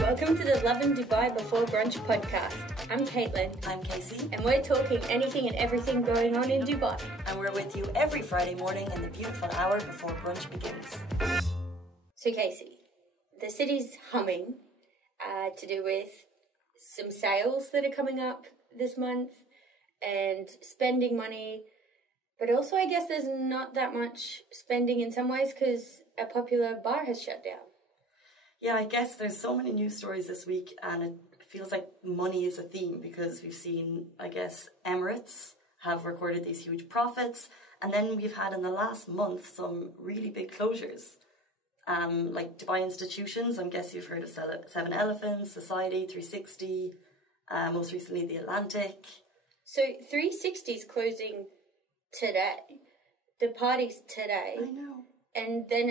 Welcome to the Lovin Dubai Before Brunch podcast. I'm Caitlin. I'm Casey. And we're talking anything and everything going on in Dubai. And we're with you every Friday morning in the beautiful hour before brunch begins. So Casey, the city's humming to do with some sales that are coming up this month and spending money. But also I guess there's not that much spending in some ways because a popular bar has shut down. Yeah, I guess there's so many news stories this week and it feels like money is a theme because we've seen, I guess, Emirates have recorded these huge profits, and then we've had in the last month some really big closures. Like Dubai institutions, I guess you've heard of Seven Elephants, Society, 360, most recently the Atlantic. So 360 is closing today. The party's today. I know. And then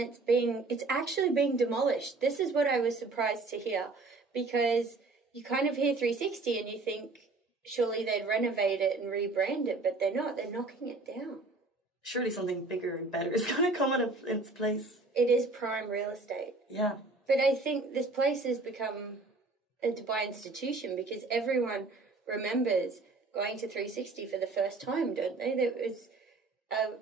it's actually being demolished. This is what I was surprised to hear, because you kind of hear 360 and you think surely they'd renovate it and rebrand it, but they're not. They're knocking it down. Surely something bigger and better is going to come in its place. It is prime real estate. Yeah. But I think this place has become a Dubai institution because everyone remembers going to 360 for the first time, don't they? There was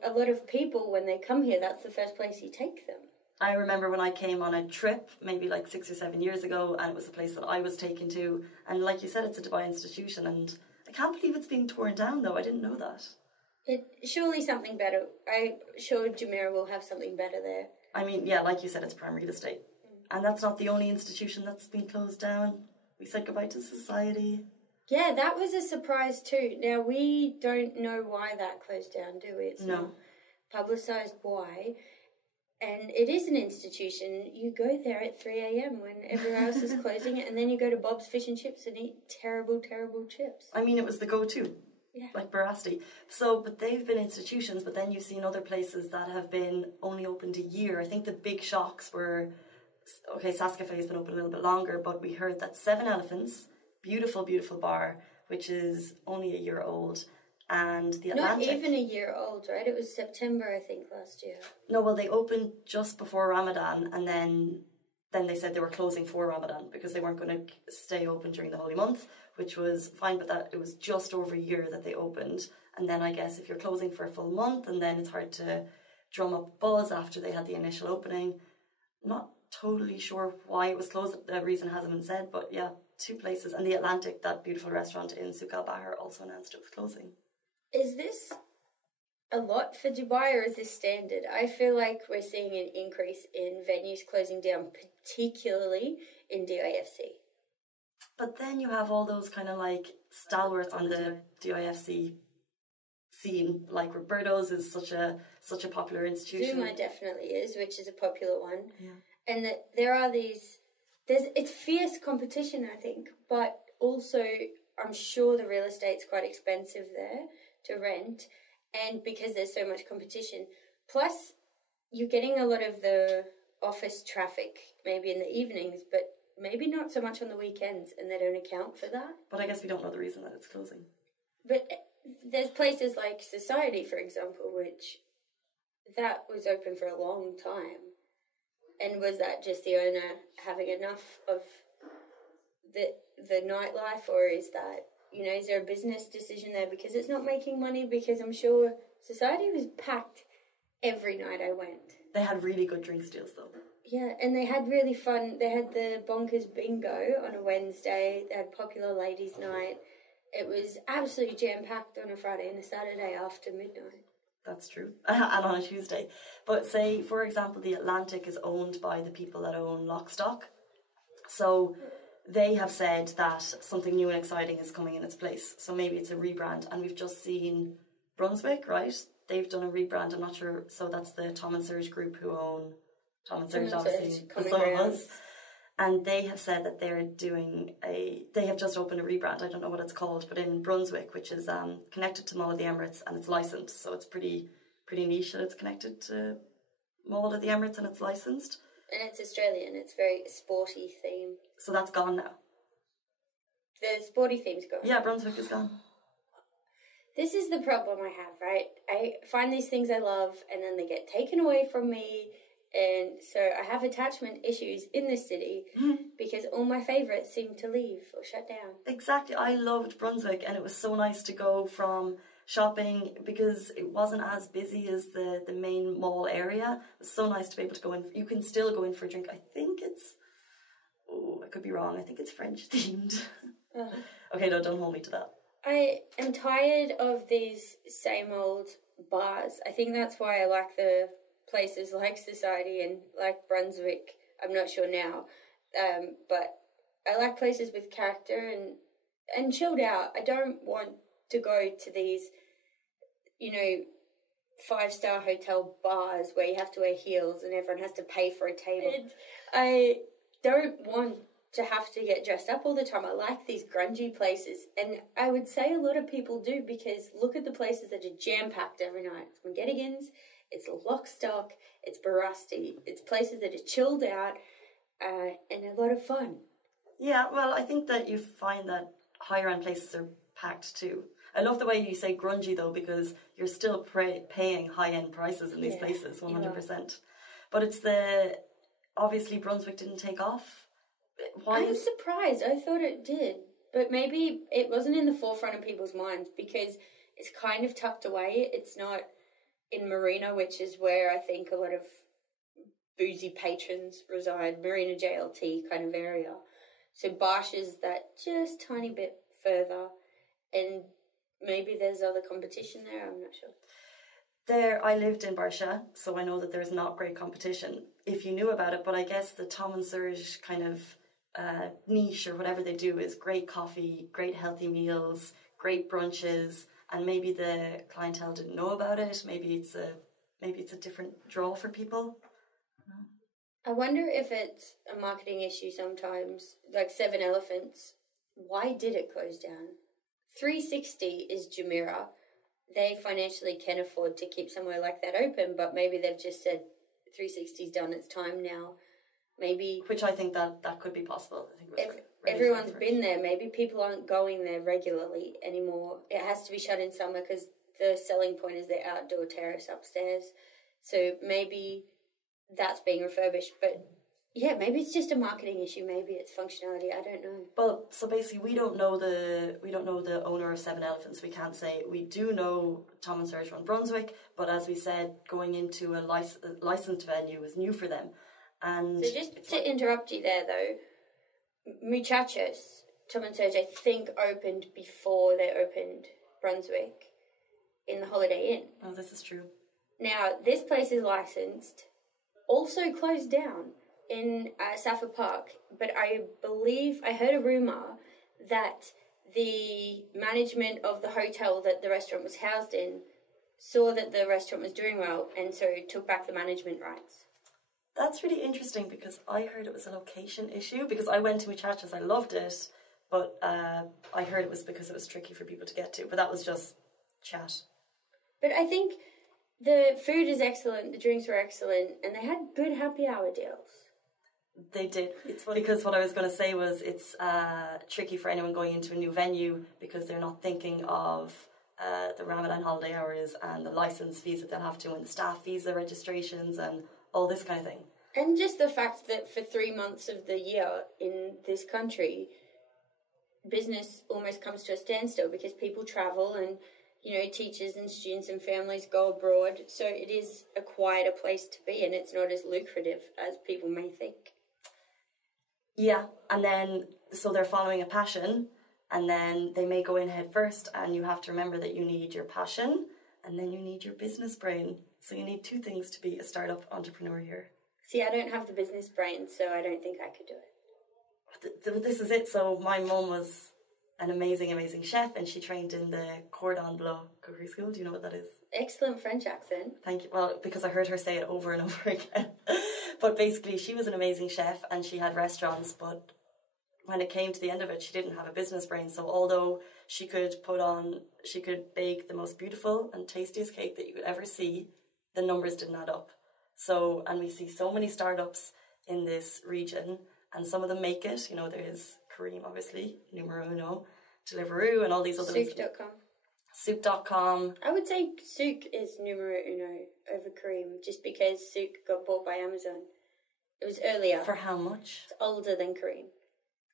a lot of people, when they come here, that's the first place you take them. I remember when I came on a trip, maybe like 6 or 7 years ago, and it was a place that I was taken to. And like you said, it's a Dubai institution, and I can't believe it's being torn down, though. I didn't know that. Surely something better. I'm sure Jumeirah will have something better there. I mean, yeah, like you said, it's prime real estate. And that's not the only institution that's been closed down. We said goodbye to Society. Yeah, that was a surprise too. Now, we don't know why that closed down, do we? It's not publicised why. And it is an institution. You go there at 3 a.m. when everyone else is closing it, and then you go to Bob's Fish and Chips and eat terrible, terrible chips. I mean, it was the go-to. Yeah. Like Barasti. So, but they've been institutions, but then you've seen other places that have been only opened a year. I think the big shocks were, okay, Saskafé has been open a little bit longer, but we heard that Seven Elephants, beautiful, beautiful bar, which is only a year old, and the Atlantic. Not even a year old, right? It was September, I think, last year. No, well, they opened just before Ramadan, and then they said they were closing for Ramadan because they weren't going to stay open during the holy month, which was fine, but that it was just over a year that they opened. And then I guess if you're closing for a full month, and then it's hard to drum up buzz after they had the initial opening. Not totally sure why it was closed. The reason hasn't been said, but yeah, 2 places. And the Atlantic, that beautiful restaurant in Souk Al Bahar, also announced it was closing. Is this a lot for Dubai, or is this standard? I feel like we're seeing an increase in venues closing down, particularly in DIFC. But then you have all those kind of like stalwarts on the DIFC scene, like Roberto's is such a popular institution. Zuma definitely is, which is a popular one. Yeah. And that there are it's fierce competition, I think, but also I'm sure the real estate's quite expensive there to rent, and because there's so much competition. Plus, you're getting a lot of the office traffic maybe in the evenings, but maybe not so much on the weekends, and they don't account for that. But I guess we don't know the reason that it's closing. But there's places like Society, for example, which that was open for a long time. And was that just the owner having enough of the nightlife, or is that, is there a business decision there because it's not making money? Because I'm sure Society was packed every night I went. They had really good drinks deals though. Yeah, and they had really fun. They had the Bonkers Bingo on a Wednesday. They had Popular Ladies Night. It was absolutely jam-packed on a Friday and a Saturday after midnight. That's true. And on a Tuesday. But say, for example, the Atlantic is owned by the people that own Lockstock. So they have said that something new and exciting is coming in its place. So maybe it's a rebrand. And we've just seen Brunswick, right? They've done a rebrand. I'm not sure. So that's the Tom and Serge group who own Tom and Serge, obviously, the Some of Us. And they have said that they have just opened a rebrand. I don't know what it's called, but in Brunswick, which is connected to Mall of the Emirates, and it's licensed. So it's pretty niche that it's connected to Mall of the Emirates and it's licensed. And it's Australian. It's very sporty theme. So that's gone now. The sporty theme's gone. Yeah, Brunswick is gone. This is the problem I have, right? I find these things I love and then they get taken away from me. And so I have attachment issues in this city because all my favourites seem to leave or shut down. Exactly. I loved Brunswick, and it was so nice to go from shopping because it wasn't as busy as the main mall area. It was so nice to be able to go in. You can still go in for a drink. I think it's, I could be wrong. I think it's French themed. Okay, no, don't hold me to that. I am tired of these same old bars. I think that's why I like the places like Society and like Brunswick. I'm not sure now, but I like places with character and chilled out. I don't want to go to these, 5-star hotel bars where you have to wear heels and everyone has to pay for a table. I don't want to have to get dressed up all the time. I like these grungy places, and I would say a lot of people do, because look at the places that are jam-packed every night. It's Mungettigans, it's Lock Stock, it's Barasti. It's places that are chilled out and a lot of fun. Yeah, well, I think that you find that higher-end places are packed too. I love the way you say grungy, though, because you're still paying high-end prices in these places, 100%. But it's obviously Brunswick didn't take off. I'm surprised. I thought it did. But maybe it wasn't in the forefront of people's minds because it's kind of tucked away. It's not in Marina, which is where I think a lot of boozy patrons reside. Marina JLT kind of area. So Bosch is that just tiny bit further. And maybe there's other competition there. I'm not sure. I lived in Barsha, so I know that there's not great competition if you knew about it. But I guess the Tom and Serge kind of niche or whatever they do is great coffee, great healthy meals, great brunches, and maybe the clientele didn't know about it. Maybe it's a different draw for people. I wonder if it's a marketing issue sometimes. Like 7 Elephants, why did it close down? 360 is Jumeirah. They financially can afford to keep somewhere like that open, but maybe they've just said 360's done its time now. Maybe, which I think that could be possible. I think everyone's been there. Maybe people aren't going there regularly anymore. It has to be shut in summer because the selling point is their outdoor terrace upstairs. So maybe that's being refurbished. But yeah, maybe it's just a marketing issue. Maybe it's functionality. I don't know. Well, so basically, we don't know the owner of 7 Elephants. We can't say. We do know Tom and Serge run Brunswick, but as we said, going into a licensed venue is new for them. And so just to interrupt you there, though, Muchachos, Tom and Serge, I think opened before they opened Brunswick in the Holiday Inn. Oh, this is true. Now, this place is licensed, also closed down in Safford Park, but I believe, I heard a rumour that the management of the hotel that the restaurant was housed in saw that the restaurant was doing well and so took back the management rights. That's really interesting because I heard it was a location issue because I went to Muchachos, I loved it, but I heard it was because it was tricky for people to get to, but that was just chat. But I think the food is excellent, the drinks were excellent, and they had good happy hour deals. They did. It's funny because what I was going to say was it's tricky for anyone going into a new venue because they're not thinking of the Ramadan holiday hours and the license fees that they'll have to and the staff visa registrations and all this kind of thing. And just the fact that for 3 months of the year in this country, business almost comes to a standstill because people travel and, teachers and students and families go abroad. So it is a quieter place to be and it's not as lucrative as people may think. Yeah, and then, so they're following a passion and then they may go in head first and you have to remember that you need your passion and then you need your business brain. So you need 2 things to be a startup entrepreneur here. See, I don't have the business brain, so I don't think I could do it. This is it. So my mum was an amazing, amazing chef and she trained in the Cordon Bleu cookery school. Do you know what that is? Excellent French accent. Thank you. Well, because I heard her say it over and over again. But basically, she was an amazing chef and she had restaurants, but when it came to the end of it, she didn't have a business brain. So although she could bake the most beautiful and tastiest cake that you could ever see, the numbers didn't add up. So, and we see so many startups in this region and some of them make it. There's Kareem, obviously, numero uno, Deliveroo and all these other ones. Souk.com. Soup.com. I would say Souk is numero uno over Kareem, just because Souk got bought by Amazon. It was earlier. For how much? It's older than Kareem.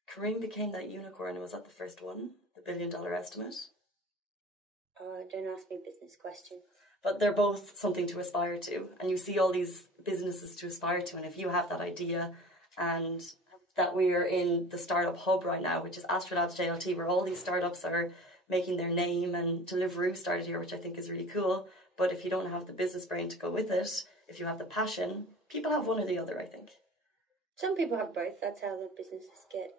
Kareem became that unicorn. Was that the first one? The $1 billion estimate? Don't ask me business questions. But they're both something to aspire to. And you see all these businesses to aspire to. And if you have that idea, and that we are in the startup hub right now, which is Astrolabs JLT, where all these startups are making their name, and Deliveroo started here, which I think is really cool. But if you don't have the business brain to go with it, if you have the passion, people have one or the other, I think. Some people have both. That's how the businesses get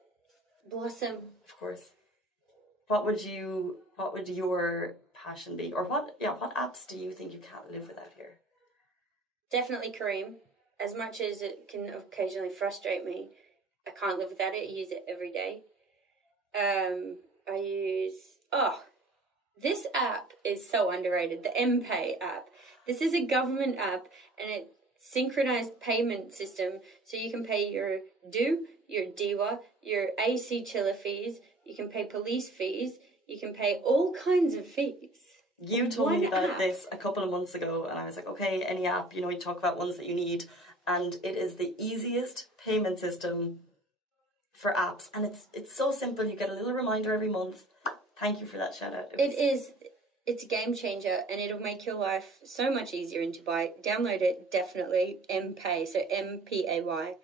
blossom. Of course. What would your passion be? Or what apps do you think you can't live without here? Definitely Kareem. As much as it can occasionally frustrate me, I can't live without it. I use it every day. I use... this app is so underrated. The MPay app. This is a government app, and it synchronized payment system, so you can pay your DU, your DIWA, your AC chiller fees, you can pay police fees, you can pay all kinds of fees. You told me about this a couple of months ago, and I was like, okay, any app, you talk about ones that you need, and it is the easiest payment system for apps, and it's so simple. You get a little reminder every month. Thank you for that shout out. It's a game changer, and it'll make your life so much easier in Dubai. Download it, definitely. MPay, so MPAY.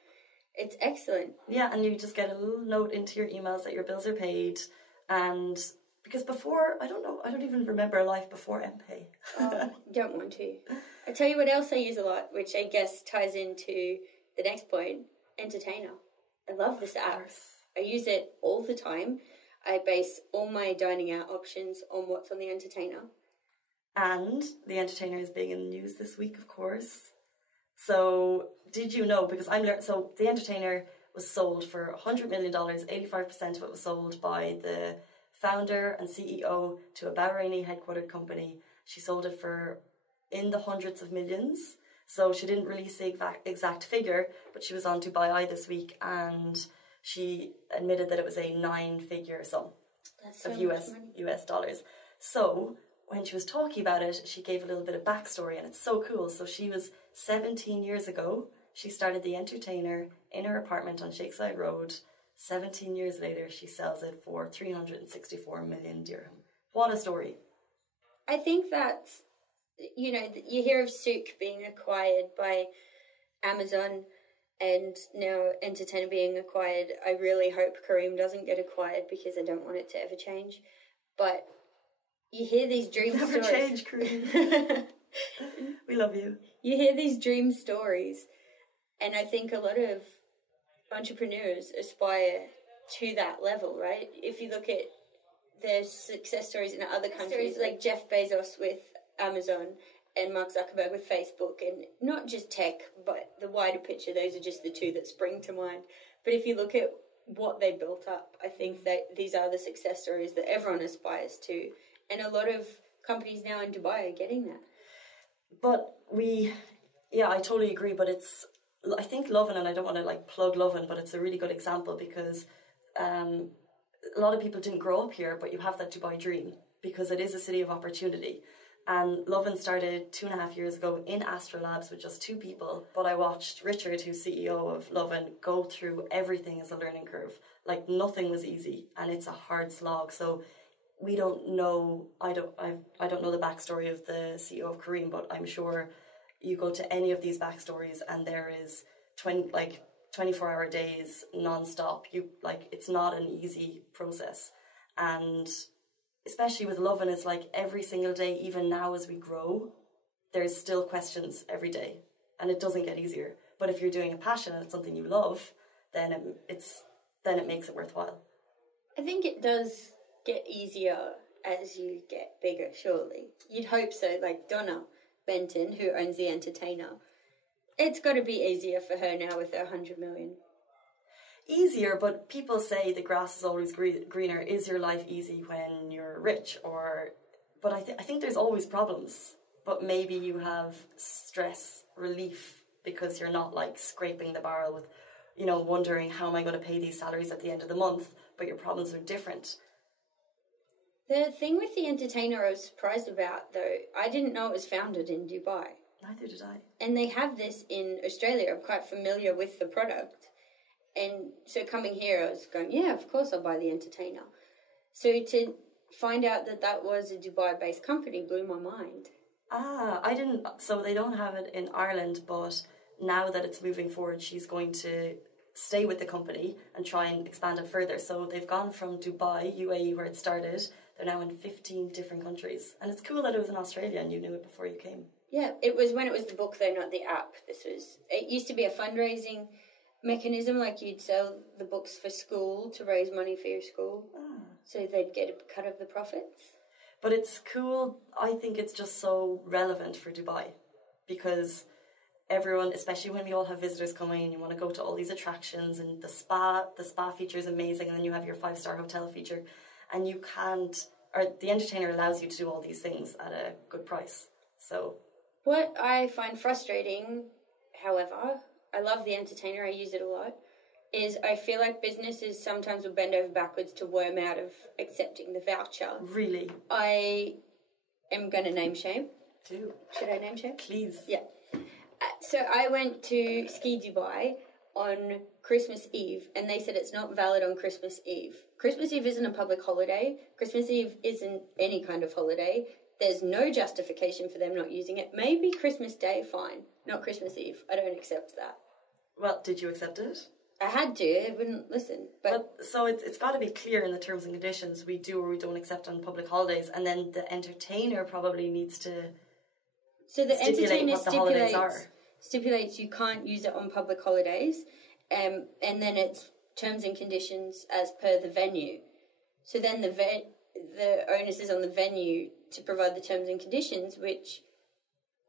It's excellent. Yeah, and you just get a little note into your emails that your bills are paid. And because before, I don't even remember a life before MPay. Don't want to. I tell you what else I use a lot, which I guess ties into the next point, Entertainer. I love this app. I use it all the time. I base all my dining out options on what's on the Entertainer. And the Entertainer is big in the news this week, of course. So, did you know, because so the Entertainer was sold for $100 million, 85% of it was sold by the founder and CEO to a Bahraini headquartered company. She sold it for in the hundreds of millions. So she didn't release the exact figure, but she was on Dubai Eye this week, and she admitted that it was a 9-figure sum of US dollars. So when she was talking about it, she gave a little bit of backstory, and it's so cool. So she was 17 years ago. She started the Entertainer in her apartment on Shakeside Road. 17 years later, she sells it for 364 million dirham. What a story. I think that, you hear of Souk being acquired by Amazon, and now Entertainer being acquired. I really hope Kareem doesn't get acquired, because I don't want it to ever change. But you hear these dream stories. Never change, Kareem. We love you. You hear these dream stories, and I think a lot of entrepreneurs aspire to that level, right? If you look at the success stories in other countries, like Jeff Bezos with Amazon and Mark Zuckerberg with Facebook, and not just tech, but the wider picture, those are just the two that spring to mind. But if you look at what they built up, I think that these are the success stories that everyone aspires to. And a lot of companies now in Dubai are getting that. But I totally agree, but I think Lovin, and I don't want to plug Lovin, but it's a really good example, because a lot of people didn't grow up here, but you have that Dubai dream, because it is a city of opportunity. And Lovin started 2.5 years ago in Astrolabs with just 2 people, but I watched Richard, who's CEO of Lovin, go through everything as a learning curve. Nothing was easy, and it's a hard slog. So we don't know, I don't know the backstory of the CEO of Kareem, but I'm sure you go to any of these backstories and there is 24-hour days non-stop. It's not an easy process. And especially with Lovin, it's every single day, even now as we grow, there's still questions every day, and it doesn't get easier. But if you're doing a passion and it's something you love, then it makes it worthwhile. I think it does get easier as you get bigger, surely. You'd hope so. Like Donna Benton, who owns the Entertainer, it's got to be easier for her now with her 100 million. Easier, but people say the grass is always greener. Is your life easy when you're rich? But I think there's always problems, but maybe you have stress relief because you're not scraping the barrel with, wondering how am I going to pay these salaries at the end of the month, but your problems are different. The thing with the entertainer I was surprised about, though, I didn't know it was founded in Dubai. Neither did I. And they have this in Australia. I'm quite familiar with the product. And so coming here, I was going, yeah, of course I'll buy the entertainer. So to find out that that was a Dubai-based company blew my mind. I didn't. So they don't have it in Ireland, but now that it's moving forward, she's going to stay with the company and try and expand it further. So they've gone from Dubai, UAE, where it started. They're now in 15 different countries. And it's cool that it was in Australia and you knew it before you came. Yeah, it was when it was the book, though, not the app. It used to be a fundraising mechanism, like you'd sell the books for school to raise money for your school. So they'd get a cut of the profits. But it's cool. I think it's just so relevant for Dubai because everyone, especially when we all have visitors coming and you want to go to all these attractions and the spa feature is amazing, and then you have your 5-star hotel feature, and you can't, or the entertainer allows you to do all these things at a good price. So what I find frustrating, however, I love the entertainer, I use it a lot, is I feel like businesses sometimes will bend over backwards to worm out of accepting the voucher. Really? I am going to name shame. Do. Should I name shame? Please. Yeah. So I went to Ski Dubai on Christmas Eve, and they said it's not valid on Christmas Eve. Christmas Eve isn't a public holiday. Christmas Eve isn't any kind of holiday. There's no justification for them not using it. Maybe Christmas Day, fine. Not Christmas Eve. I don't accept that. Well, did you accept it? I had to. I wouldn't listen. But so it's got to be clear in the terms and conditions we do or we don't accept on public holidays, and then the entertainer probably needs to. So the entertainer what the holidays are. Stipulates you can't use it on public holidays, and then it's terms and conditions as per the venue. So then the onus is on the venue to provide the terms and conditions, which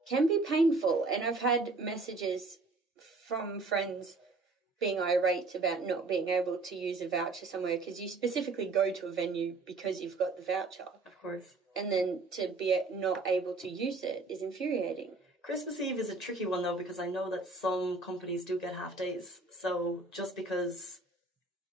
can be painful. And I've had messages from friends being irate about not being able to use a voucher somewhere because you specifically go to a venue because you've got the voucher. Of course. And then to be not able to use it is infuriating. Christmas Eve is a tricky one though, because I know that some companies do get half days. So just because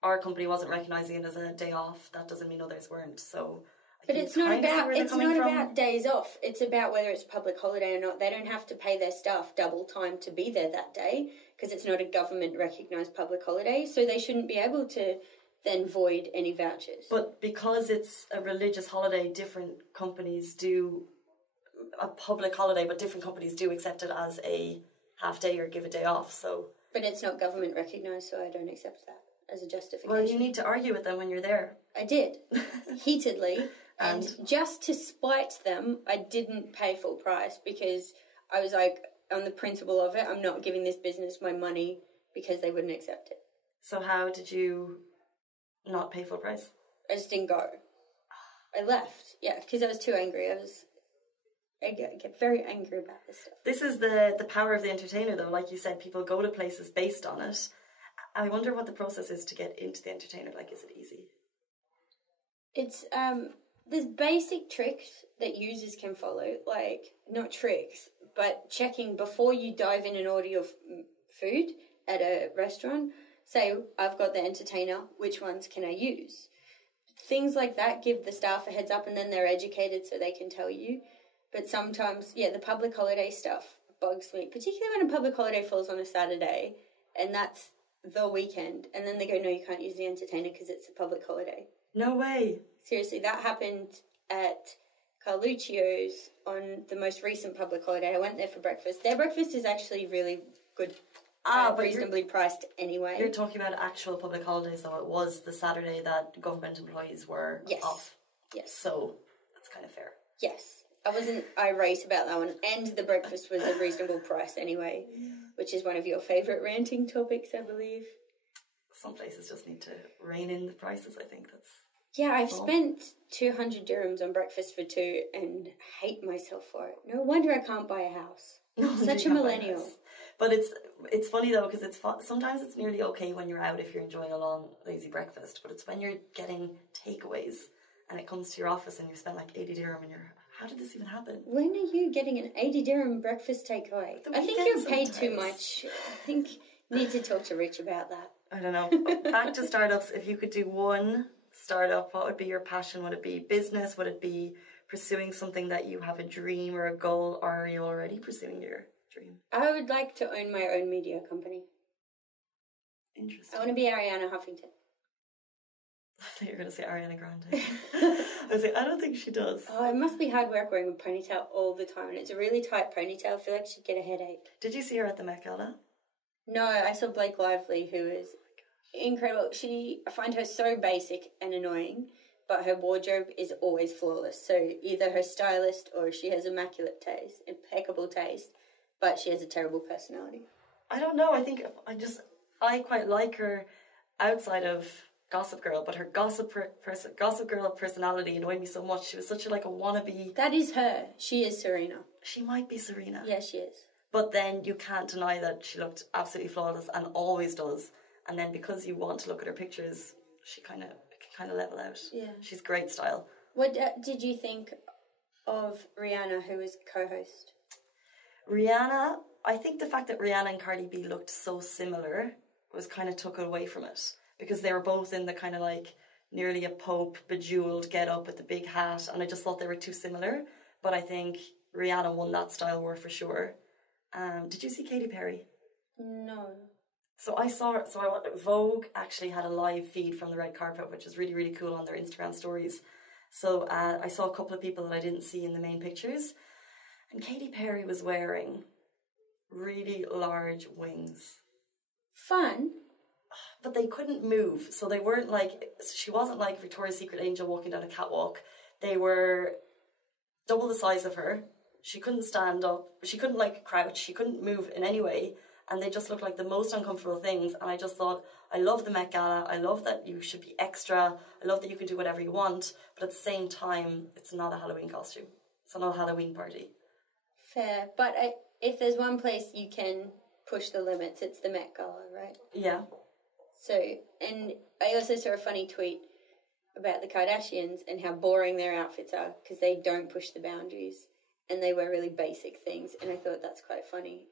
our company wasn't recognising it as a day off, that doesn't mean others weren't. So, but it's not about days off. It's about whether it's a public holiday or not. They don't have to pay their staff double time to be there that day because it's not a government recognised public holiday. So they shouldn't be able to then void any vouchers. But because it's a religious holiday, different companies do a public holiday, but different companies do accept it as a half day or give a day off. So, but it's not government recognised, so I don't accept that as a justification. Well, you need to argue with them when you're there. I did, heatedly, and just to spite them, I didn't pay full price because I was like, on the principle of it, I'm not giving this business my money because they wouldn't accept it. So how did you not pay full price? I just didn't go. I left, yeah, because I was too angry. I get very angry about this stuff. This is the power of the entertainer, though. Like you said, people go to places based on it. I wonder what the process is to get into the entertainer. Like, is it easy? It's, there's basic tricks that users can follow. Like, not tricks, but checking before you dive in and order your food at a restaurant. Say, I've got the entertainer, which ones can I use? Things like that give the staff a heads up and then they're educated so they can tell you. But sometimes, yeah, the public holiday stuff bugs me, particularly when a public holiday falls on a Saturday and that's the weekend. And then they go, no, you can't use the entertainer because it's a public holiday. No way. Seriously, that happened at Carluccio's on the most recent public holiday. I went there for breakfast. Their breakfast is actually really good, but reasonably priced anyway. You're talking about actual public holidays, though. It was the Saturday that government employees were off. Yes. So that's kind of fair. Yes. I wasn't irate about that one. And the breakfast was a reasonable price anyway, which is one of your favourite ranting topics, I believe. Some places just need to rein in the prices, I think. Yeah, I've spent 200 dirhams on breakfast for two and hate myself for it. No wonder I can't buy a house. Such a millennial. But it's funny though, because sometimes it's nearly okay when you're out if you're enjoying a long lazy breakfast, but it's when you're getting takeaways and it comes to your office and you spend like 80 dirham and you're, how did this even happen? When are you getting an 80 dirham breakfast takeaway? I think you're paid too much. I think you need to talk to Rich about that. I don't know. Back to startups, if you could do one startup, what would be your passion? Would it be business? Would it be pursuing something that you have a dream or a goal, or are you already pursuing your dream? I would like to own my own media company. Interesting. I want to be Ariana Huffington. I thought you were going to say Ariana Grande. I was like, I don't think she does. Oh, it must be hard work wearing a ponietail all the time. And it's a really tight ponytail. I feel like she'd get a headache. Did you see her at the Met Gala? No, I saw Blake Lively, who is incredible. I find her so basic and annoying, but her wardrobe is always flawless. So either her stylist or she has immaculate taste, impeccable taste, but she has a terrible personality. I don't know. I think I quite like her outside of Gossip Girl, but her Gossip Girl personality annoyed me so much. She was such a wannabe. That is her. She is Serena. She might be Serena. Yeah, she is. But then you can't deny that she looked absolutely flawless and always does. And then because you want to look at her pictures, she can kind of level out. Yeah. She's great style. What did you think of Rihanna, who was co-host? Rihanna, I think the fact that Rihanna and Cardi B looked so similar was kind of took away from it. Because they were both in the kind of nearly a pope, bejeweled get up with the big hat. And I just thought they were too similar. But I think Rihanna won that style war for sure. Did you see Katy Perry? No. So I saw it. So Vogue actually had a live feed from the red carpet, which is really, really cool on their Instagram stories. So I saw a couple of people that I didn't see in the main pictures. And Katy Perry was wearing really large wings. Fun. But they couldn't move, so they weren't she wasn't like Victoria's Secret angel walking down a catwalk. They were double the size of her. She couldn't stand up. She couldn't crouch. She couldn't move in any way. And they just looked like the most uncomfortable things. And I just thought, I love the Met Gala. I love that you should be extra. I love that you can do whatever you want. But at the same time, it's not a Halloween costume. It's not a Halloween party. Fair. But if there's one place you can push the limits, it's the Met Gala, right? Yeah. So, and I also saw a funny tweet about the Kardashians and how boring their outfits are because they don't push the boundaries and they wear really basic things. And I thought that's quite funny.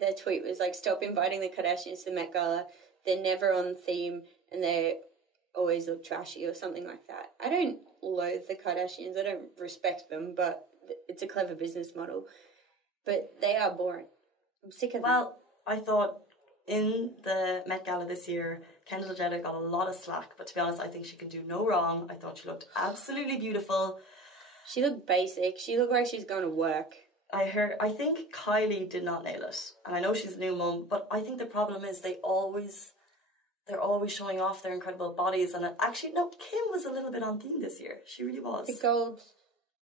Their tweet was stop inviting the Kardashians to the Met Gala. They're never on theme and they always look trashy or something like that. I don't loathe the Kardashians. I don't respect them, but it's a clever business model. But they are boring. I'm sick of them. Well, I thought in the Met Gala this year, Kendall Jenner got a lot of slack, but to be honest, I think she can do no wrong. I thought she looked absolutely beautiful. She looked basic. She looked like she's going to work. I think Kylie did not nail it, and I know she's a new mum, but I think the problem is they're always showing off their incredible bodies, and actually, no, Kim was a little bit on theme this year. She really was. The gold.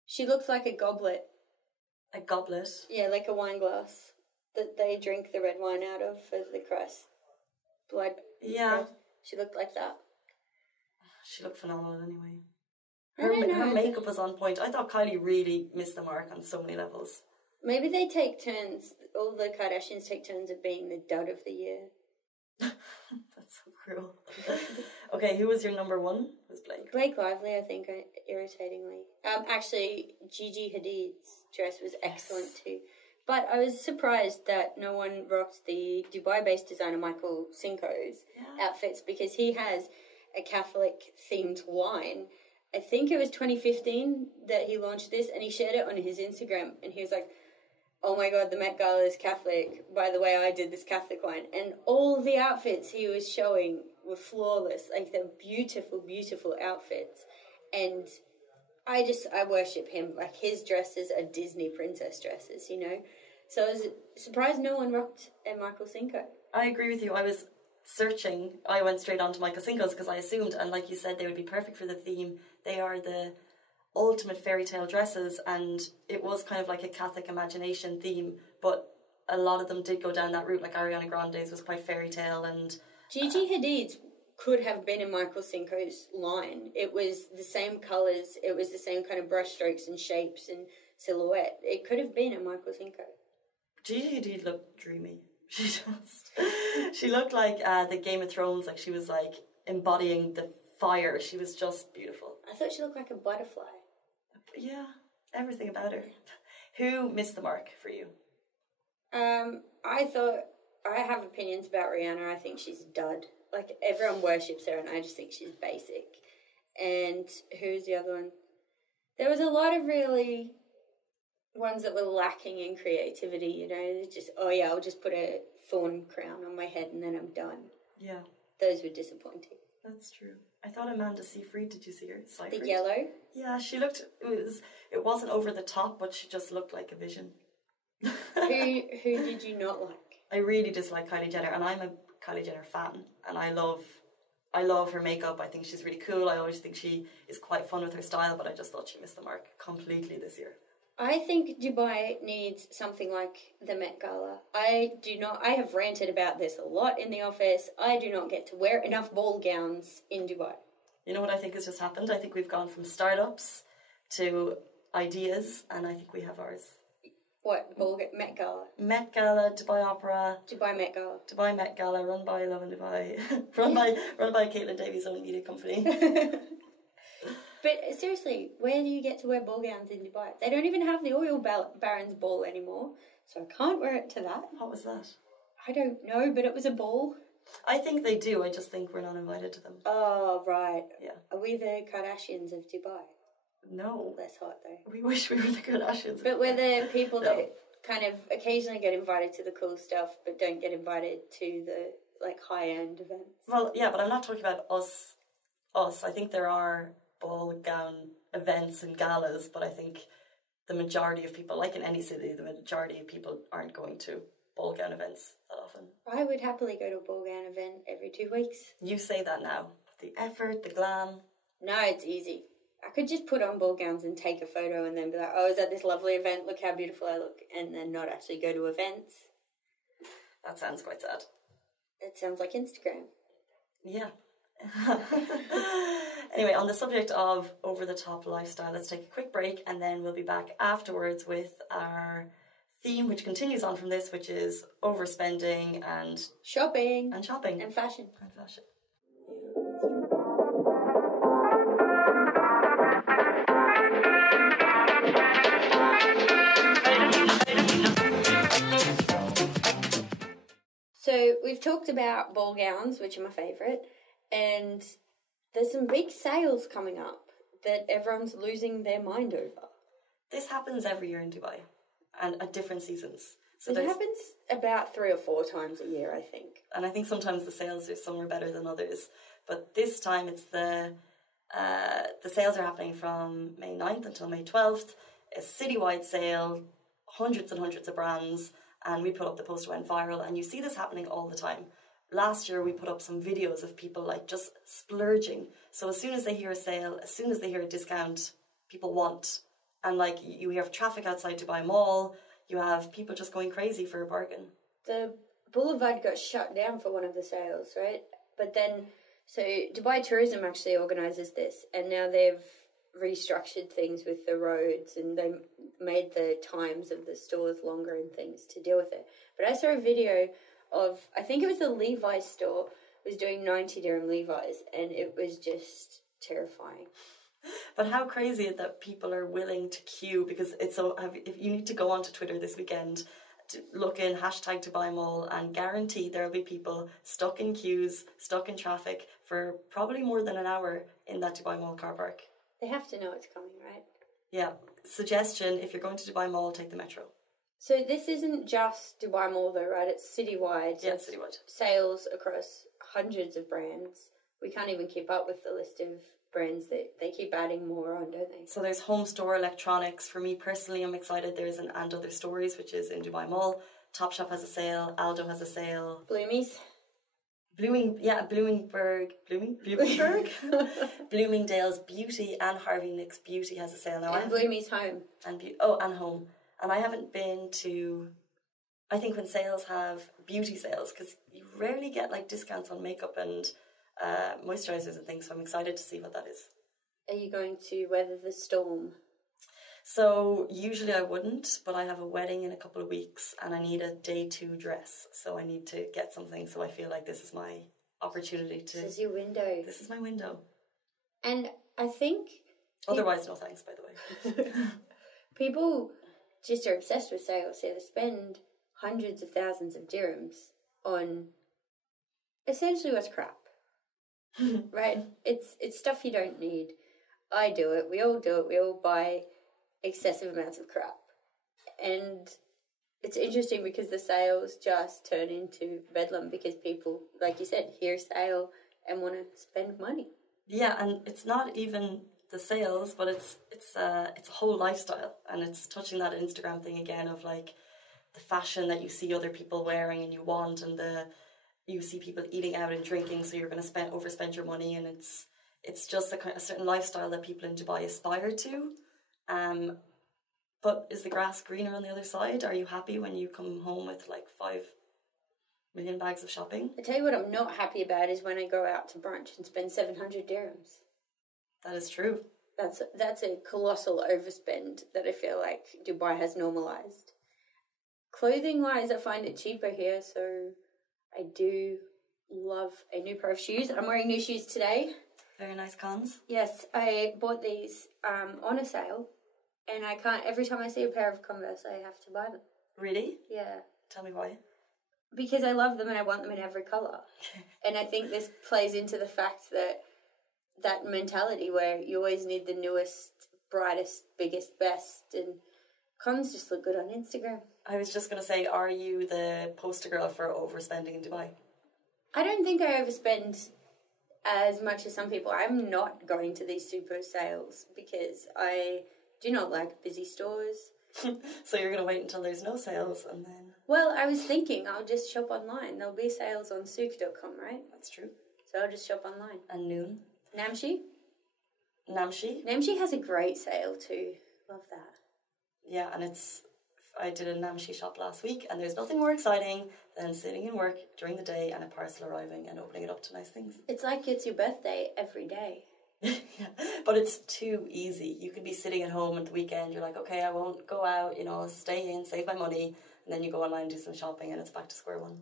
She looks like a goblet. A goblet? Yeah, like a wine glass that they drink the red wine out of for the Christ blood. Yeah. She looked like that. She looked phenomenal anyway. Her makeup was on point. I thought Kylie really missed the mark on so many levels. Maybe they take turns, all the Kardashians take turns of being the dud of the year. That's so cruel. Okay, who was your number one? It was Blake. Blake Lively, I think, irritatingly. Actually, Gigi Hadid's dress was excellent too. But I was surprised that no one rocked the Dubai-based designer Michael Cinco's outfits because he has a Catholic-themed line. I think it was 2015 that he launched this, and he shared it on his Instagram, and he was like, oh my God, the Met Gala is Catholic. By the way, I did this Catholic line. And all the outfits he was showing were flawless. They're beautiful, beautiful outfits. And I worship him. His dresses are Disney princess dresses, So I was surprised no one rocked a Michael Cinco. I agree with you. I was searching. I went straight on to Michael Cinco's because I assumed, and like you said, they would be perfect for the theme. They are the ultimate fairy tale dresses, and it was kind of like a Catholic imagination theme, but a lot of them did go down that route. Like Ariana Grande's was quite fairy tale, and Gigi Hadid's could have been in Michael Cinco's line. It was the same colours, it was the same kind of brush strokes and shapes and silhouette. It could have been in Michael Cinco. Gigi Hadid looked dreamy. She looked like the Game of Thrones, like she was embodying the fire. She was just beautiful. I thought she looked like a butterfly. Yeah, everything about her. Who missed the mark for you? I have opinions about Rihanna. I think she's a dud. Everyone worships her, and I just think she's basic. and who's the other one? There was a lot of really ones that were lacking in creativity, you know, just, oh yeah, I'll just put a thorn crown on my head and then I'm done. Yeah. Those were disappointing. That's true. I thought Amanda Seyfried, did you see her? Seyfried? The yellow? Yeah, she looked, it wasn't over the top, but she just looked like a vision. Who did you not like? I really dislike Kylie Jenner, and I'm a Kylie Jenner fan, and I love her makeup. I think she's really cool. I always think she is quite fun with her style, but I just thought she missed the mark completely this year. I think Dubai needs something like the Met Gala. I have ranted about this a lot in the office. I do not get to wear enough ball gowns in Dubai. You know what I think has just happened? I think we've gone from startups to ideas, and I think we have ours. What? Met Gala? Met Gala, Dubai Opera. Dubai Met Gala. Dubai Met Gala, run by Lovin Dubai. run by Caitlin Davies' own media company. But seriously, where do you get to wear ball gowns in Dubai? They don't even have the oil baron's ball anymore, so I can't wear it to that. What was that? I don't know, but it was a ball. I think they do, I just think we're not invited to them. Oh, right. Yeah. Are we the Kardashians of Dubai? No. Less hot, though. We wish we were the Kardashians. But we're the people that kind of occasionally get invited to the cool stuff, but don't get invited to the, like, high-end events. Well, yeah, but I'm not talking about us. I think there are ball gown events and galas, but I think the majority of people, like in any city, the majority of people aren't going to ball gown events that often. I would happily go to a ball gown event every 2 weeks. You say that now. The effort, the glam. No, it's easy. I could just put on ball gowns and take a photo and then be like, oh, I was at this lovely event, look how beautiful I look, and then not actually go to events. That sounds quite sad. It sounds like Instagram. Yeah. Anyway, on the subject of over-the-top lifestyle, let's take a quick break and then we'll be back afterwards with our theme, which continues on from this, which is overspending and shopping and fashion. So we've talked about ball gowns, which are my favourite, and there's some big sales coming up that everyone's losing their mind over. This happens every year in Dubai, and at different seasons. So it happens about 3 or 4 times a year, I think. And I think sometimes the sales are better than others. But this time it's the sales are happening from May 9th until May 12th. A citywide sale, hundreds and hundreds of brands. And we put up the poster, went viral, and you see this happening all the time. Last year we put up some videos of people like just splurging. So as soon as they hear a sale, as soon as they hear a discount, people want. And like you have traffic outside Dubai Mall, you have people just going crazy for a bargain. The boulevard got shut down for one of the sales, right? But then, so Dubai Tourism actually organises this, and now they've restructured things with the roads, and they made the times of the stores longer and things to deal with it. But I saw a video of, I think it was the Levi's store, was doing 90 dirham Levi's, and it was just terrifying. But how crazy is it that people are willing to queue, because it's so, if you need to go onto Twitter this weekend to look in hashtag Dubai Mall and guarantee there'll be people stuck in queues, stuck in traffic for probably more than an hour in that Dubai Mall car park. They have to know it's coming, right? Yeah. Suggestion, if you're going to Dubai Mall, take the metro. So this isn't just Dubai Mall though, right? It's citywide. Yeah, it's citywide. Sales across hundreds of brands. We can't even keep up with the list of brands that they keep adding more on, don't they? So there's home store electronics. For me personally, I'm excited. There's an And Other Stories, which is in Dubai Mall. Topshop has a sale. Aldo has a sale. Bloomies. Bloomingburg. Bloomingdale's Beauty and Harvey Nick's Beauty has a sale now. And Bloomie's Home. And Home. And I haven't been to, I think when sales have beauty sales, because you rarely get like discounts on makeup and moisturisers and things, so I'm excited to see what that is. Are you going to weather the storm? So usually I wouldn't, but I have a wedding in a couple of weeks and I need a day 2 dress, so I need to get something, so I feel like this is my opportunity to... This is your window. This is my window. And I think... Otherwise, no thanks, by the way. People just are obsessed with sales, so they spend hundreds of thousands of dirhams on essentially what's crap. right? It's stuff you don't need. I do it. We all do it. We all buy excessive amounts of crap. And it's interesting because the sales just turn into bedlam because people, like you said, hear sale and want to spend money. Yeah, and it's not even the sales, but it's a whole lifestyle, and it's touching that Instagram thing again of like the fashion that you see other people wearing and you want, and you see people eating out and drinking, so you're going to overspend your money, and it's just a certain lifestyle that people in Dubai aspire to. But is the grass greener on the other side? Are you happy when you come home with like 5 million bags of shopping? I tell you what I'm not happy about is when I go out to brunch and spend 700 dirhams. That is true. That's a colossal overspend that I feel like Dubai has normalised. Clothing-wise, I find it cheaper here, so I do love a new pair of shoes. I'm wearing new shoes today. Very nice cons. Yes, I bought these on a sale, and I can't. Every time I see a pair of Converse, I have to buy them. Really? Yeah. Tell me why. Because I love them and I want them in every colour. And I think this plays into the fact that mentality where you always need the newest, brightest, biggest, best, and cons just look good on Instagram. I was just going to say, are you the poster girl for overspending in Dubai? I don't think I overspend as much as some people. I'm not going to these super sales because I do not like busy stores. So you're going to wait until there's no sales and then... Well, I was thinking I'll just shop online. There'll be sales on souk.com, right? That's true. So I'll just shop online. And Noon? Namshi? Namshi has a great sale too. Love that. Yeah, and I did a Namshi shop last week, and there's nothing more exciting than sitting in work during the day and a parcel arriving and opening it up to nice things. It's like it's your birthday every day. Yeah, but it's too easy. You could be sitting at home at the weekend, you're like, okay, I won't go out, stay in, save my money, and then you go online and do some shopping and it's back to square one.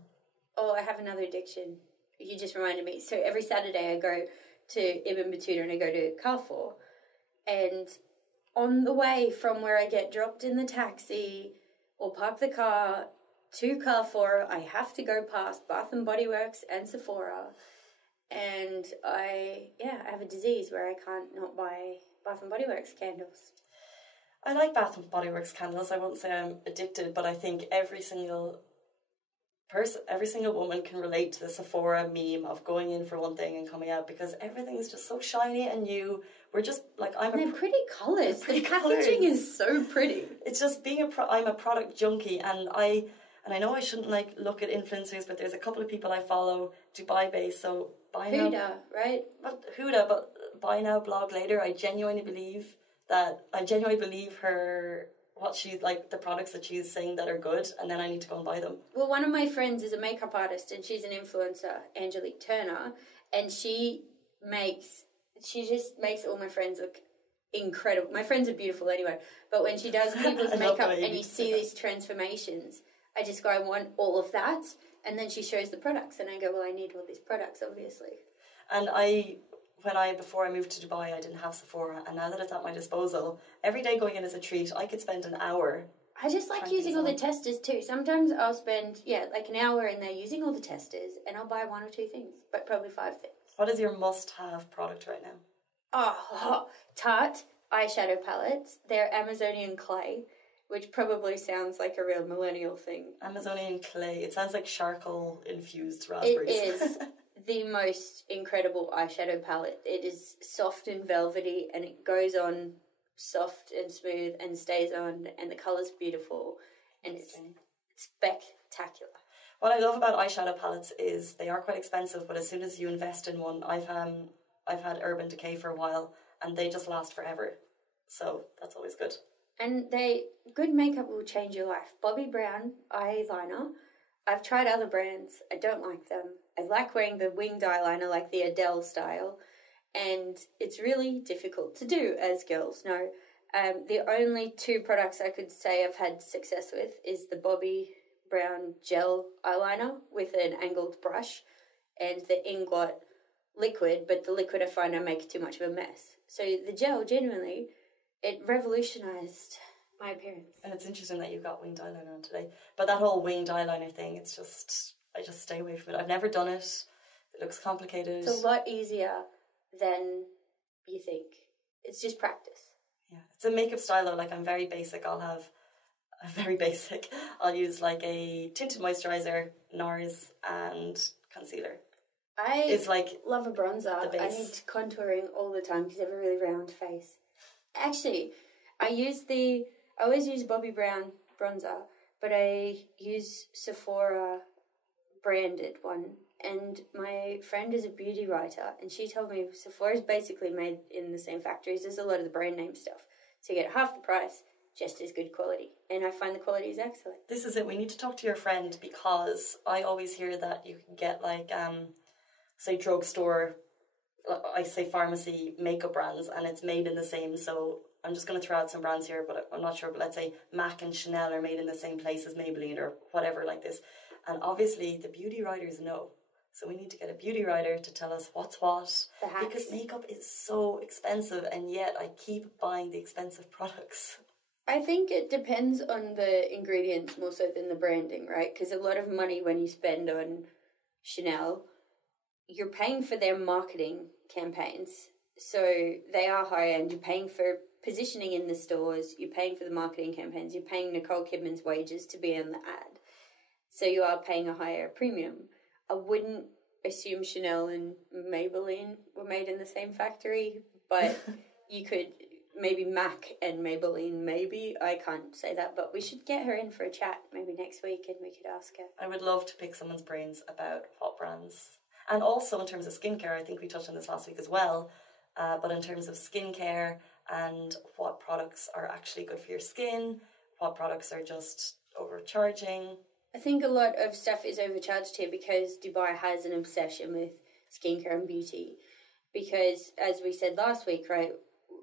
Oh, I have another addiction. You just reminded me. So every Saturday I go to Ibn Battuta and I go to Carrefour, and on the way from where I get dropped in the taxi or park the car to Carrefour, I have to go past Bath and Body Works and Sephora. And I have a disease where I can't not buy Bath and Body Works candles. I like Bath and Body Works candles. I won't say I'm addicted, but I think every single woman can relate to the Sephora meme of going in for one thing and coming out because everything is just so shiny and new. We're just like they're pretty colours. The packaging is so pretty. It's just I'm a product junkie, and I know I shouldn't look at influencers, but there's a couple of people I follow Dubai based, so buy now. Huda, right? But buy now, blog later. I genuinely believe her. What she's like, the products that she's saying that are good, and then I need to go and buy them. Well, one of my friends is a makeup artist and she's an influencer, Angelique Turner, and she just makes all my friends look incredible. My friends are beautiful anyway, but when she does people's makeup and you see these transformations, I just go, I want all of that, and then she shows the products and I go, well, I need all these products, obviously. And before I moved to Dubai, I didn't have Sephora, and now that it's at my disposal, every day going in is a treat. I could spend an hour. I just like using all the testers too. Sometimes I'll spend, an hour in there using all the testers, and I'll buy 1 or 2 things, but probably 5 things. What is your must-have product right now? Oh, Tarte eyeshadow palettes. They're Amazonian clay, which probably sounds like a real millennial thing. Amazonian clay. It sounds like charcoal-infused raspberries. It is. The most incredible eyeshadow palette. It is soft and velvety, and it goes on soft and smooth and stays on, and the colour's beautiful, and it's spectacular. What I love about eyeshadow palettes is they are quite expensive, but as soon as you invest in one, I've had Urban Decay for a while, and they just last forever. So that's always good. And good makeup will change your life. Bobbi Brown eyeliner. I've tried other brands. I don't like them. I like wearing the winged eyeliner like the Adele style, and it's really difficult to do, as girls know. The only 2 products I could say I've had success with is the Bobbi Brown gel eyeliner with an angled brush and the Inglot liquid, but the liquid I find I make too much of a mess. So the gel, genuinely, it revolutionised my appearance. And it's interesting that you've got winged eyeliner on today. But that whole winged eyeliner thing, I just stay away from it. I've never done it. It looks complicated. It's a lot easier than you think. It's just practice. Yeah, it's a makeup style though. Like, I'm very basic. I'll use like a tinted moisturizer, NARS, and concealer. It's like love a bronzer. The base. I need contouring all the time because I have a really round face. Actually, I always use Bobbi Brown bronzer, but I use Sephora branded one. And my friend is a beauty writer, and she told me Sephora is basically made in the same factories as a lot of the brand name stuff. So you get half the price, just as good quality. And I find the quality is excellent. This is it. We need to talk to your friend, because I always hear that you can get like, say drugstore, I say pharmacy makeup brands, and it's made in the same. So I'm just going to throw out some brands here, but I'm not sure. But let's say MAC and Chanel are made in the same place as Maybelline or whatever like this. And obviously the beauty writers know. So we need to get a beauty writer to tell us what's what. The hacks. Because makeup is so expensive, and yet I keep buying the expensive products. I think it depends on the ingredients more so than the branding, right? Because a lot of money when you spend on Chanel, you're paying for their marketing campaigns. So they are high end. You're paying for positioning in the stores. You're paying for the marketing campaigns. You're paying Nicole Kidman's wages to be in the ad. So you are paying a higher premium. I wouldn't assume Chanel and Maybelline were made in the same factory, but you could, maybe MAC and Maybelline, maybe. I can't say that, but we should get her in for a chat maybe next week and we could ask her. I would love to pick someone's brains about what brands. And also in terms of skincare, I think we touched on this last week as well, but in terms of skincare and what products are actually good for your skin, what products are just overcharging. I think a lot of stuff is overcharged here because Dubai has an obsession with skincare and beauty. Because, as we said last week, right,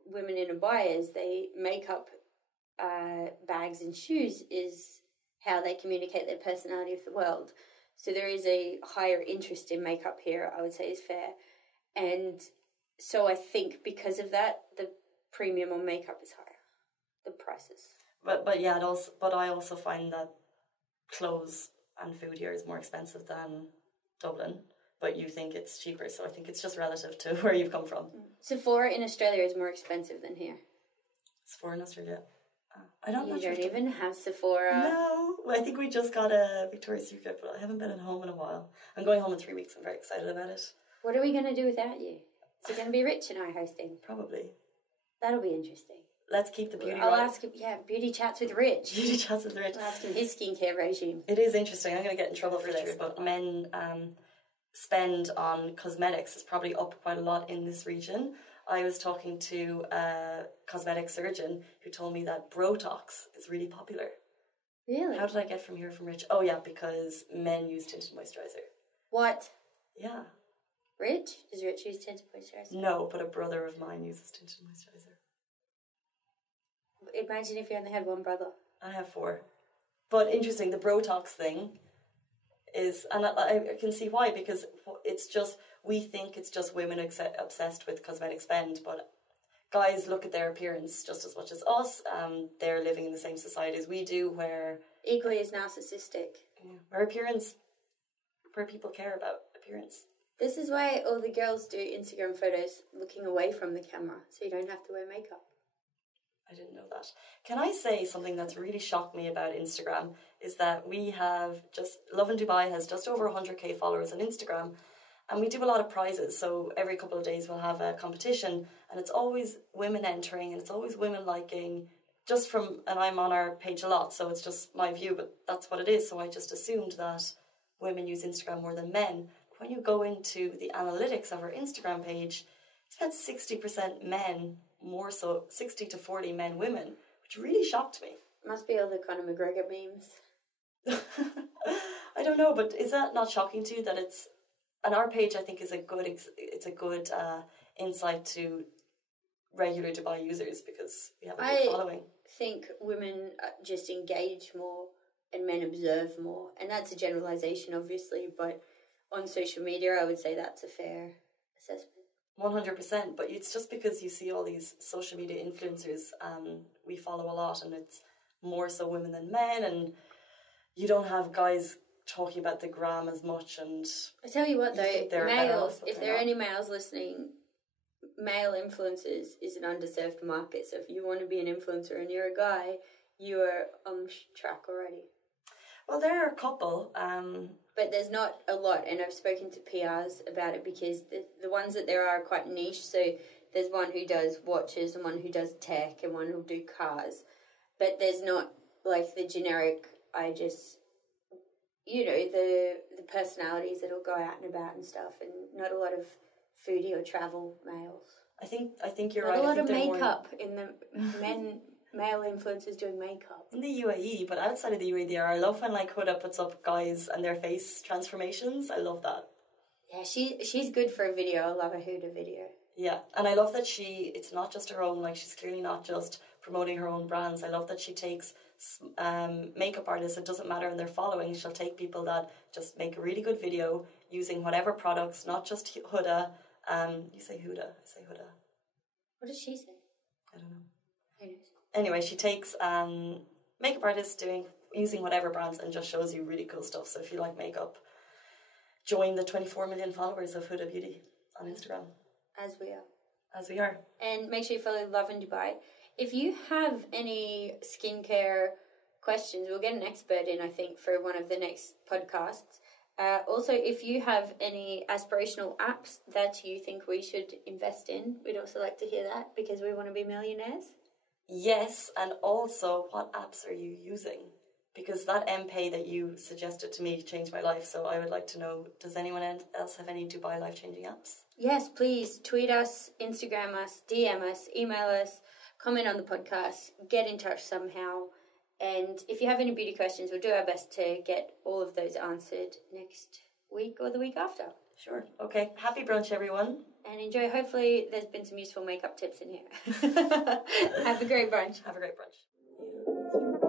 women in abayas, they makeup, bags and shoes is how they communicate their personality with the world. So there is a higher interest in makeup here, I would say is fair. And so I think because of that, the premium on makeup is higher, the prices. But yeah, but I also find that clothes and food here is more expensive than Dublin, but you think it's cheaper, so I think it's just relative to where you've come from. Sephora in Australia is more expensive than here. Sephora in Australia? I don't know. You don't even have Sephora. No, I think we just got a Victoria's Secret, but I haven't been at home in a while. I'm going home in 3 weeks. I'm very excited about it. What are we going to do without you? Is it going to be Rich and I hosting? Probably. That'll be interesting. Let's keep the beauty. I'll ask him. Yeah, beauty chats with Rich. Beauty chats with Rich. I'll ask him his skincare regime. It is interesting. I'm going to get in trouble for this, but men spend on cosmetics is probably up quite a lot in this region. I was talking to a cosmetic surgeon who told me that Botox is really popular. Really? How did I get from here from Rich? Oh yeah, because men use tinted moisturizer. What? Yeah. Rich? Does Rich use tinted moisturizer? No, but a brother of mine uses tinted moisturizer. Imagine if you only had one brother. I have 4. But interesting, the Botox thing is, and I can see why, because it's just, we think it's just women obsessed with cosmetic spend, but guys look at their appearance just as much as us. They're living in the same society as we do, where equally as narcissistic. Where people care about appearance. This is why all the girls do Instagram photos looking away from the camera, so you don't have to wear makeup. I didn't know that. Can I say something that's really shocked me about Instagram is that we have Lovin Dubai has just over 100k followers on Instagram, and we do a lot of prizes. So every couple of days we'll have a competition, and it's always women entering, and it's always women liking, and I'm on our page a lot, so it's just my view, but that's what it is. So I just assumed that women use Instagram more than men. When you go into the analytics of our Instagram page, it's about 60% men, more so 60 to 40 men, women, which really shocked me. Must be all the Conor McGregor memes. I don't know, but is that not shocking to you that it's, and our page I think is a good insight to regular Dubai users because we have a big following. I think women just engage more and men observe more, and that's a generalisation obviously, but on social media I would say that's a fair assessment. 100%, but it's just because you see all these social media influencers, we follow a lot, and it's more so women than men, and you don't have guys talking about the gram as much. And I tell you what, though, males, if there are not. any males listening, male influencers is an underserved market. So if you want to be an influencer and you're a guy, you are on track already. Well, there are a couple. But there's not a lot, and I've spoken to PRs about it because the ones that there are quite niche. So there's one who does watches and one who does tech and one who'll do cars. But there's not like the generic, the personalities that'll go out and about and stuff, and not a lot of foodie or travel males. I think you're not right. A lot of makeup in the male influencers doing makeup. In the UAE, but outside of the UAE, I love when like Huda puts up guys and their face transformations. I love that. Yeah, she's good for a video. I love a Huda video. Yeah, and I love that it's not just her own, like she's clearly not just promoting her own brands. I love that she takes makeup artists, it doesn't matter in their following, she'll take people that just make a really good video using whatever products, not just Huda. You say Huda, I say Huda. What does she say? I don't know. Anyway, she takes makeup artists using whatever brands and just shows you really cool stuff. So if you like makeup, join the 24 million followers of Huda Beauty on Instagram. As we are. And make sure you follow Lovin Dubai. If you have any skincare questions, we'll get an expert in, I think, for one of the next podcasts. Also, if you have any aspirational apps that you think we should invest in, we'd also like to hear that because we want to be millionaires. Yes, and also, what apps are you using? Because that MPay that you suggested to me changed my life, so I would like to know, does anyone else have any Dubai life-changing apps? Yes, please tweet us, Instagram us, DM us, email us, comment on the podcast, get in touch somehow. And if you have any beauty questions, we'll do our best to get all of those answered next week or the week after. Sure. Okay. Happy brunch, everyone. And enjoy. Hopefully there's been some useful makeup tips in here. Have a great brunch. Have a great brunch.